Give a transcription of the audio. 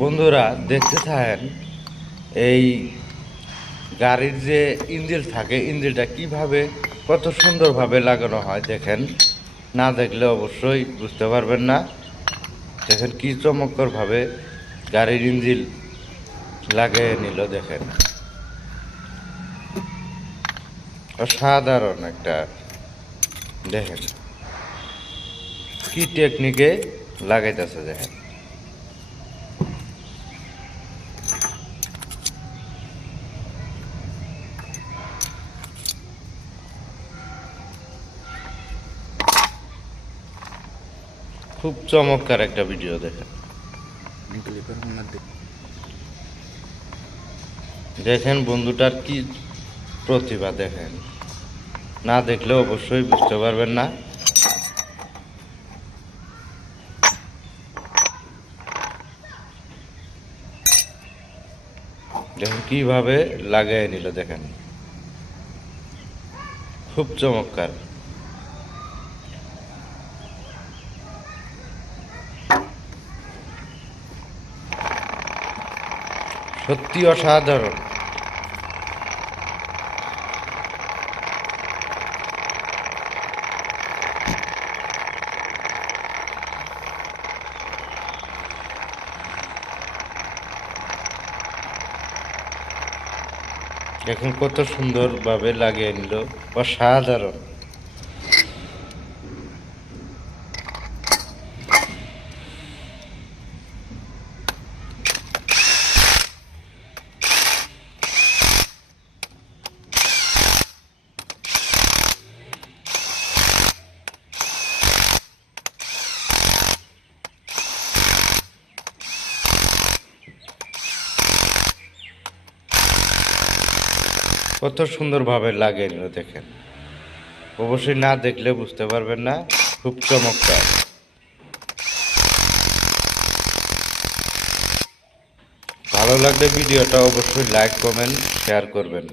বন্ধুরা দেখতে থাকেন এই গাড়ির যে ইঞ্জিল থাকে, ইঞ্জিলটা কিভাবে কত সুন্দরভাবে লাগানো হয়। দেখেন, না দেখলে অবশ্যই বুঝতে পারবেন না। দেখেন কি চমৎকারভাবে গাড়ির ইঞ্জিল লাগিয়ে নিল। দেখেন, অসাধারণ একটা, দেখেন কি টেকনিকে লাগাইতেছে। দেখেন, খুব চমৎকার একটা ভিডিও। দেখেন, দেখেন বন্ধুটার কি প্রতিভা। দেখেন, না দেখলে অবশ্যই বুঝতে পারবেন না। দেখেন কিভাবে লাগাই নিল। দেখেন, খুব চমৎকার। সত্যি অসাধারণ। দেখুন কত সুন্দরভাবে লাগিয়ে নিল, অসাধারণ। কত সুন্দরভাবে লাগিয়ে নিল। দেখেন, অবশ্যই না দেখলে বুঝতে পারবেন না। খুব চমৎকার। ভালো লাগলে ভিডিওটা অবশ্যই লাইক, কমেন্ট, শেয়ার করবেন।